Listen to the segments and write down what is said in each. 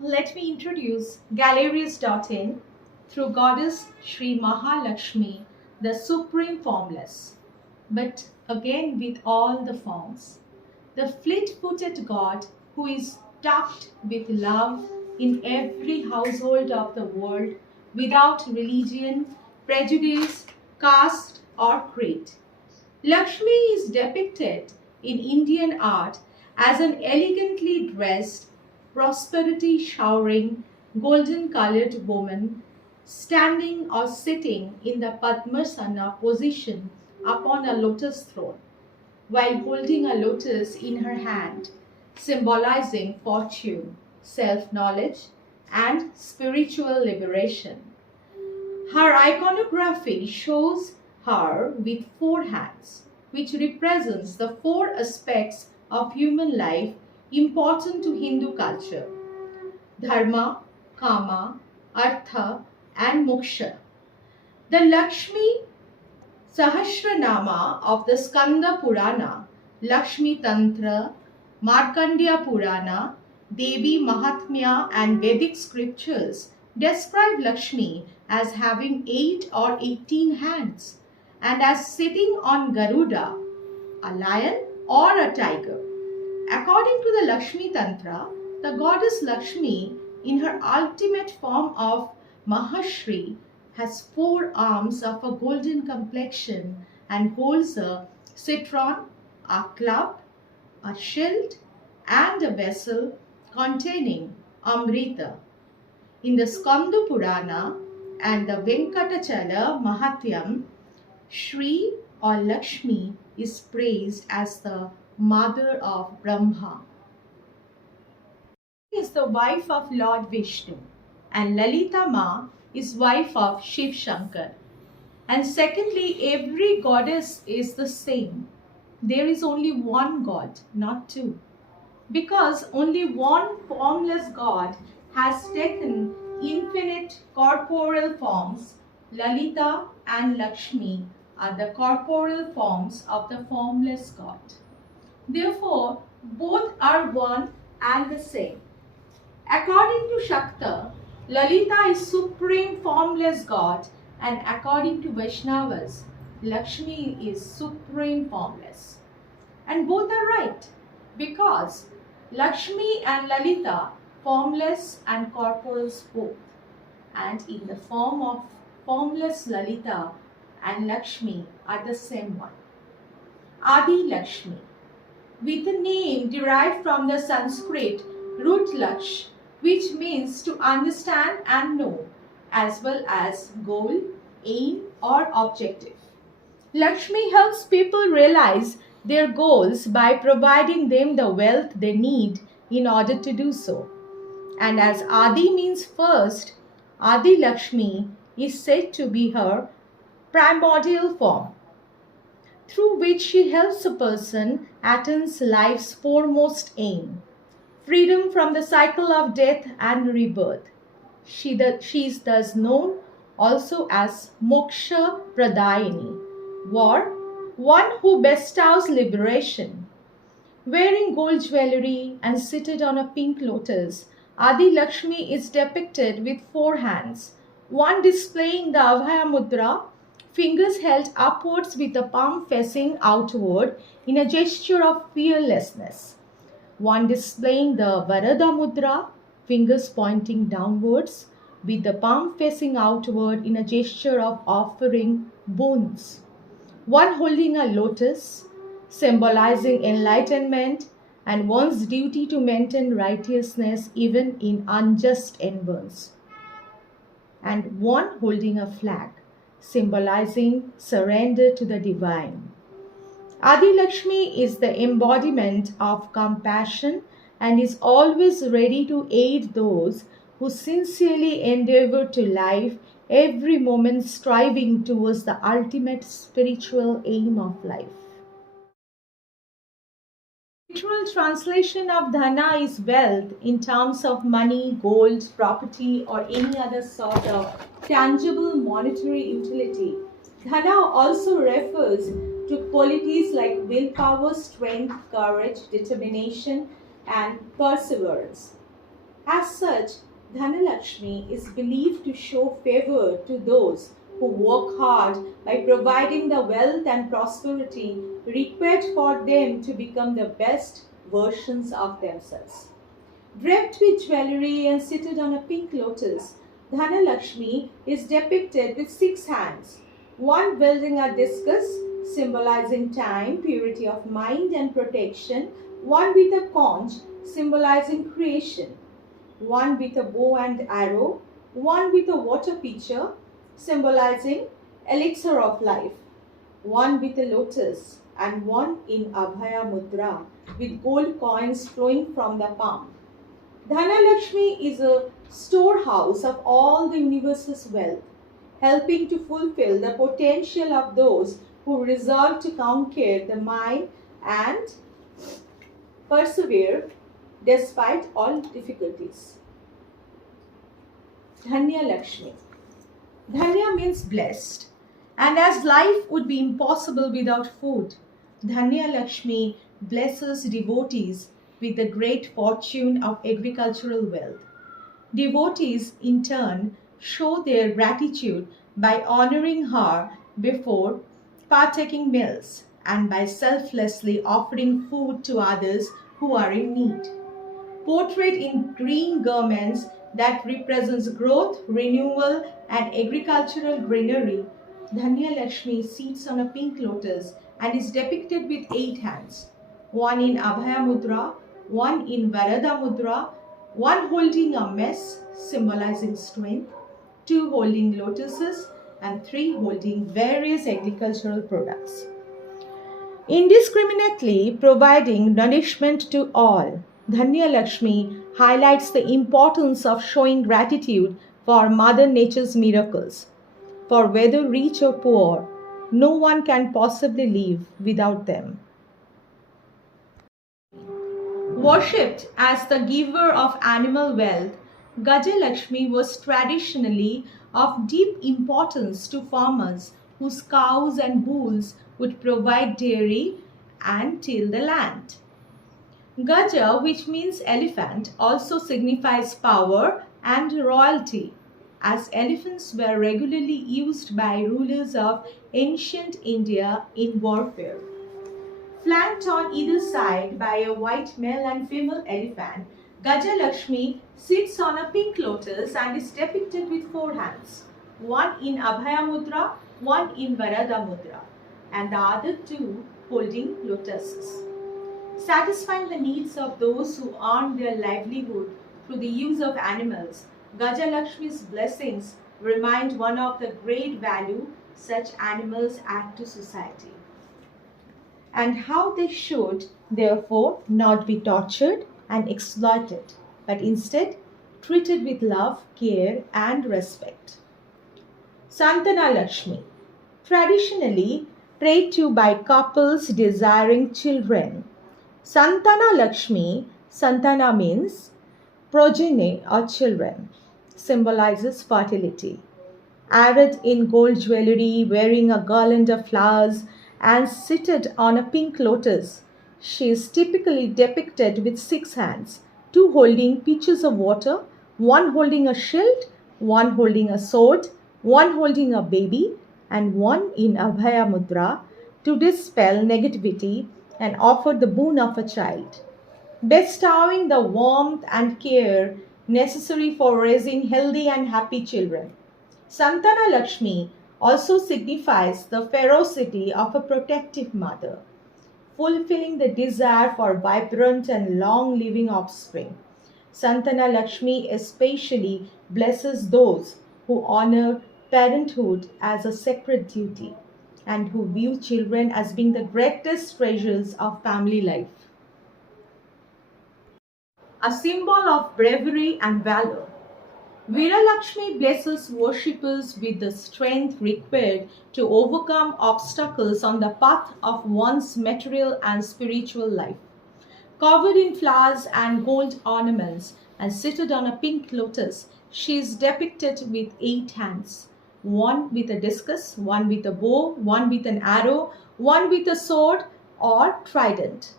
Let me introduce galerius.in through goddess Sri Mahalakshmi, the supreme formless, but again with all the forms. The fleet-footed god who is tucked with love in every household of the world without religion, prejudice, caste or creed. Lakshmi is depicted in Indian art as an elegantly dressed, prosperity showering, golden colored woman standing or sitting in the Padmasana position upon a lotus throne while holding a lotus in her hand, symbolizing fortune, self-knowledge, and spiritual liberation. Her iconography shows her with four hands, which represents the four aspects of human life important to Hindu culture: dharma, kama, artha, and moksha. The Lakshmi Sahasranama of the Skanda Purana, Lakshmi Tantra, Markandeya Purana, Devi Mahatmya, and Vedic scriptures describe Lakshmi as having 8 or 18 hands and as sitting on Garuda, a lion or a tiger. According to the Lakshmi Tantra, the goddess Lakshmi, in her ultimate form of Mahashri, has 4 arms of a golden complexion and holds a citron, a club, a shield, and a vessel containing Amrita. In the Skanda Purana and the Venkatachala Mahatyam, Sri or Lakshmi is praised as the mother of Brahma. She is the wife of Lord Vishnu, and Lalita Ma is wife of Shiv Shankar. And secondly, every goddess is the same. There is only one God, not two, because only one formless God has taken infinite corporeal forms. Lalita and Lakshmi are the corporeal forms of the formless God. Therefore, both are one and the same. According to Shakta, Lalita is supreme formless God, and according to Vaishnavas, Lakshmi is supreme formless. And both are right, because Lakshmi and Lalita, formless and corporeal both, and in the form of formless Lalita and Lakshmi are the same one. Adi Lakshmi, with a name derived from the Sanskrit root Laksh, which means to understand and know, as well as goal, aim, or objective. Lakshmi helps people realize their goals by providing them the wealth they need in order to do so. And as Adi means first, Adi Lakshmi is said to be her primordial form, through which she helps a person attain life's foremost aim: freedom from the cycle of death and rebirth. She is thus known also as Moksha Pradayini, or one who bestows liberation. Wearing gold jewelry and seated on a pink lotus, Adi Lakshmi is depicted with 4 hands, one displaying the Abhaya Mudra, fingers held upwards with the palm facing outward in a gesture of fearlessness, one displaying the Varada Mudra, fingers pointing downwards with the palm facing outward in a gesture of offering boons, one holding a lotus, symbolizing enlightenment and one's duty to maintain righteousness even in unjust endeavors, and one holding a flag, symbolizing surrender to the divine. Adi Lakshmi is the embodiment of compassion and is always ready to aid those who sincerely endeavor to life, every moment striving towards the ultimate spiritual aim of life. Literal translation of dhana is wealth in terms of money, gold, property, or any other sort of tangible monetary utility. Dhana also refers to qualities like willpower, strength, courage, determination, and perseverance. As such, Dhanalakshmi is believed to show favor to those who work hard by providing the wealth and prosperity required for them to become the best versions of themselves. Draped with jewelry and seated on a pink lotus, Dhanalakshmi is depicted with 6 hands, one wielding a discus, symbolizing time, purity of mind, and protection, one with a conch, symbolizing creation, one with a bow and arrow, one with a water pitcher, symbolizing elixir of life, one with a lotus, and one in Abhaya Mudra with gold coins flowing from the palm. Dhanalakshmi is a storehouse of all the universe's wealth, helping to fulfill the potential of those who resolve to conquer the mind and persevere despite all difficulties. Dhanya Lakshmi. Dhanya means blessed, and as life would be impossible without food, Dhanya Lakshmi blesses devotees with the great fortune of agricultural wealth. Devotees, in turn, show their gratitude by honoring her before partaking meals and by selflessly offering food to others who are in need. Portrayed in green garments that represents growth, renewal, and agricultural greenery, Dhanya Lakshmi sits on a pink lotus and is depicted with 8 hands, one in Abhaya Mudra, one in Varada Mudra, one holding a mess symbolizing strength, 2 holding lotuses, and 3 holding various agricultural products. Indiscriminately providing nourishment to all, Dhanya Lakshmi highlights the importance of showing gratitude for Mother Nature's miracles. For whether rich or poor, no one can possibly live without them. Worshipped as the giver of animal wealth, Gajalakshmi was traditionally of deep importance to farmers whose cows and bulls would provide dairy and till the land. Gaja, which means elephant, also signifies power and royalty, as elephants were regularly used by rulers of ancient India in warfare. Flanked on either side by a white male and female elephant, Gajalakshmi sits on a pink lotus and is depicted with 4 hands, one in Abhaya Mudra, one in Varada Mudra, and the other 2 holding lotuses. Satisfying the needs of those who earn their livelihood through the use of animals, Gajalakshmi's blessings remind one of the great value such animals add to society, and how they should, therefore, not be tortured and exploited, but instead treated with love, care, and respect. Santana Lakshmi, traditionally prayed to by couples desiring children. Santana Lakshmi, Santana means progeny or children, symbolizes fertility. Arrayed in gold jewelry, wearing a garland of flowers, and seated on a pink lotus, she is typically depicted with 6 hands, 2 holding pitchers of water, one holding a shield, one holding a sword, one holding a baby, and one in Abhaya Mudra to dispel negativity and offer the boon of a child, bestowing the warmth and care necessary for raising healthy and happy children. Santana Lakshmi also signifies the ferocity of a protective mother, fulfilling the desire for vibrant and long-living offspring. Santana Lakshmi especially blesses those who honor parenthood as a sacred duty and who view children as being the greatest treasures of family life. A symbol of bravery and valor, Veera Lakshmi blesses worshippers with the strength required to overcome obstacles on the path of one's material and spiritual life. Covered in flowers and gold ornaments and seated on a pink lotus, she is depicted with 8 hands, one with a discus, one with a bow, one with an arrow, one with a sword or trident,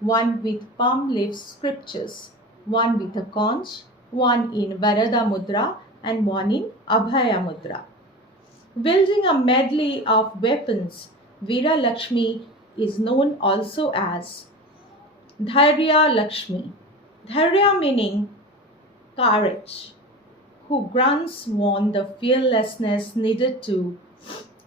one with palm leaf scriptures, one with a conch, one in Varada Mudra and one in Abhaya Mudra. Wielding a medley of weapons, Veera Lakshmi is known also as Dhairya Lakshmi. Dhairya meaning courage, who grants one the fearlessness needed to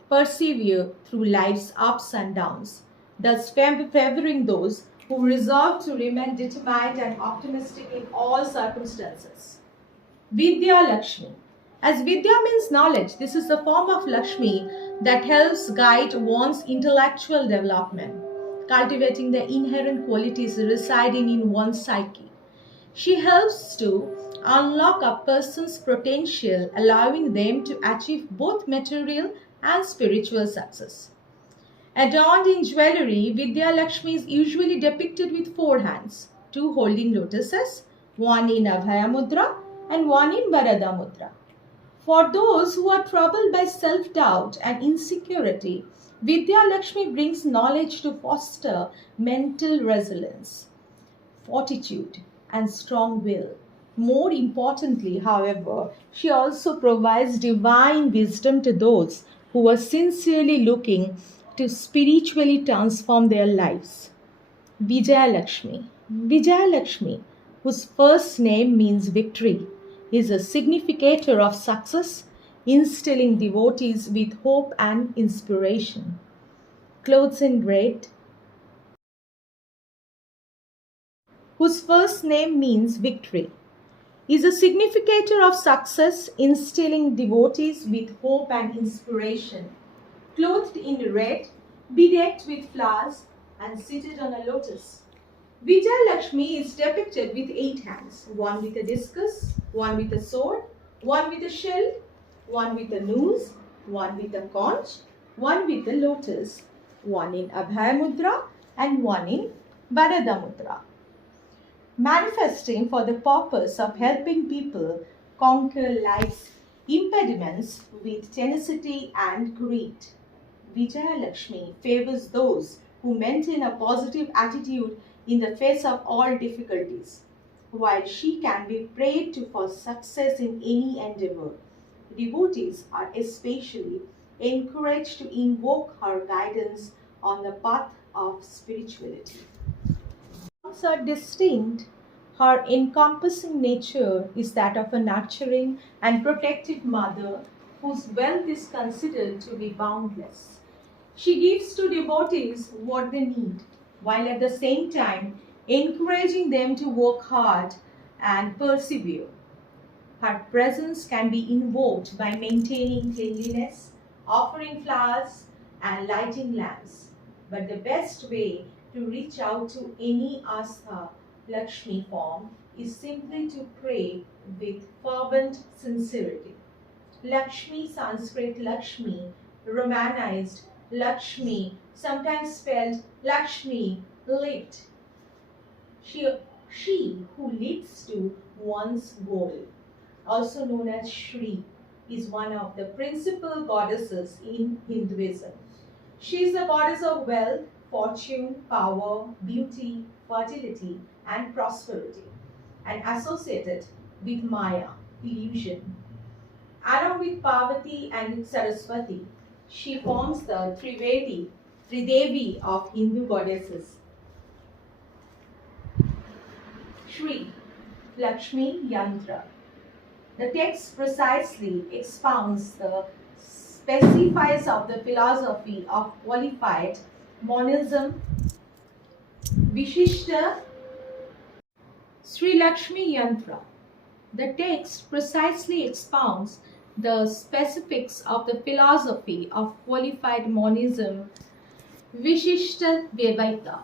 persevere through life's ups and downs, thus favoring those who resolve to remain determined and optimistic in all circumstances. Vidya Lakshmi. As Vidya means knowledge, this is the form of Lakshmi that helps guide one's intellectual development, cultivating the inherent qualities residing in one's psyche. She helps to unlock a person's potential, allowing them to achieve both material and spiritual success. Adorned in jewelry, Vidya Lakshmi is usually depicted with four hands, two holding lotuses, one in Abhaya Mudra and one in Varada Mudra. For those who are troubled by self-doubt and insecurity, Vidya Lakshmi brings knowledge to foster mental resilience, fortitude, and strong will. More importantly, however, she also provides divine wisdom to those who are sincerely looking to spiritually transform their lives. Vijaya Lakshmi. Vijaya Lakshmi, whose first name means victory, is a significator of success, instilling devotees with hope and inspiration. Clothes in red, whose first name means victory, is a significator of success, instilling devotees with hope and inspiration. Clothed in red, bedecked with flowers, and seated on a lotus. Vijaya Lakshmi is depicted with 8 hands, one with a discus, one with a sword, one with a shield, one with a noose, one with a conch, one with a lotus, one in Abhaya Mudra and one in Varada Mudra, manifesting for the purpose of helping people conquer life's impediments with tenacity and grit. Vijaya Lakshmi favors those who maintain a positive attitude in the face of all difficulties. While she can be prayed to for success in any endeavor, devotees are especially encouraged to invoke her guidance on the path of spirituality. Forms are distinct. Her encompassing nature is that of a nurturing and protective mother whose wealth is considered to be boundless. She gives to devotees what they need, while at the same time encouraging them to work hard and persevere. Her presence can be invoked by maintaining cleanliness, offering flowers, and lighting lamps. But the best way to reach out to any Astha Lakshmi form is simply to pray with fervent sincerity. Lakshmi, Sanskrit Lakshmi, Romanized Lakshmi, sometimes spelled Lakshmi, lit. She who leads to one's goal, also known as Sri, is one of the principal goddesses in Hinduism. She is the goddess of wealth, fortune, power, beauty, fertility, and prosperity, and associated with Maya, illusion. Along with Parvati and Saraswati, she forms the Tridevi of Hindu goddesses. Sri Lakshmi Yantra. The text precisely expounds the specifics of the philosophy of qualified monism. Vishishtadvaita. Sri Lakshmi Yantra. The text precisely expounds the specifics of the philosophy of qualified monism, Vishishtadvaita.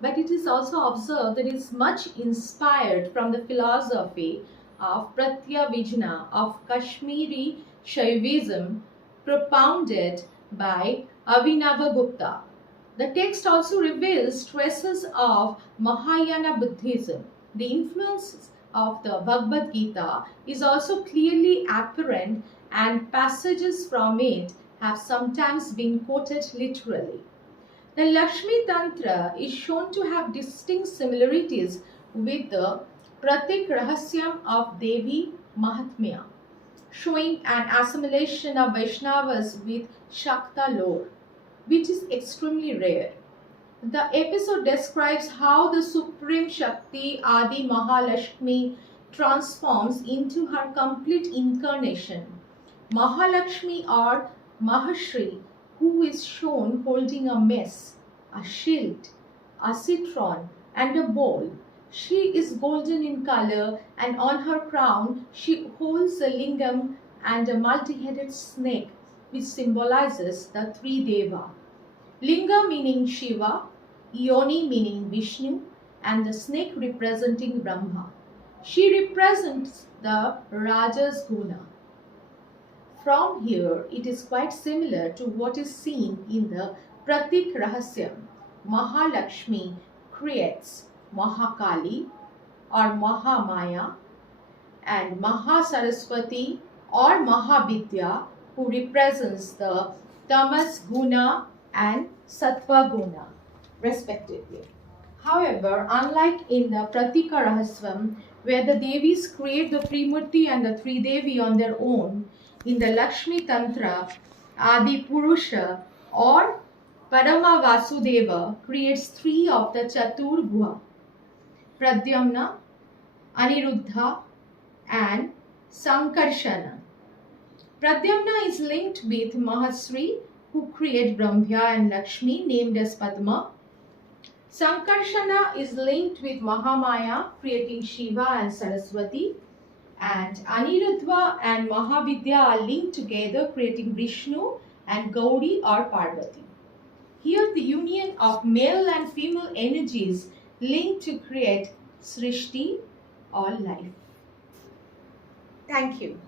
But it is also observed that it is much inspired from the philosophy of Pratyabhijna of Kashmiri Shaivism, propounded by Abhinavagupta. The text also reveals traces of Mahayana Buddhism. The influence of the Bhagavad Gita is also clearly apparent, and passages from it have sometimes been quoted literally. The Lakshmi Tantra is shown to have distinct similarities with the Pratik Rahasyam of Devi Mahatmya, showing an assimilation of Vaishnavas with Shakta lore, which is extremely rare. The episode describes how the Supreme Shakti Adi Mahalakshmi transforms into her complete incarnation. Mahalakshmi or Mahashri, who is shown holding a mace, a shield, a citron, and a bowl. She is golden in color, and on her crown she holds a lingam and a multi-headed snake, which symbolizes the three Deva. Linga meaning Shiva, Yoni meaning Vishnu, and the snake representing Brahma. She represents the Rajas Guna. From here, it is quite similar to what is seen in the Pratik Rahasyam. Mahalakshmi creates Mahakali or Mahamaya, and Mahasaraswati or Mahavidya, who represents the Tamas Guna and Sattva Guna, respectively. However, unlike in the Pratika Rahasyam, where the Devis create the Trimurti and the Three Devi on their own, in the Lakshmi Tantra, Adi Purusha or Parama Vasudeva creates three of the Chatur Bhuva, Pradyamna, Aniruddha, and Sankarshana. Pradyamna is linked with Mahasri, who create Brahmya and Lakshmi, named as Padma. Sankarshana is linked with Mahamaya, creating Shiva and Saraswati. And Aniruddha and Mahavidya are linked together, creating Vishnu and Gauri or Parvati. Here the union of male and female energies linked to create Srishti or life. Thank you.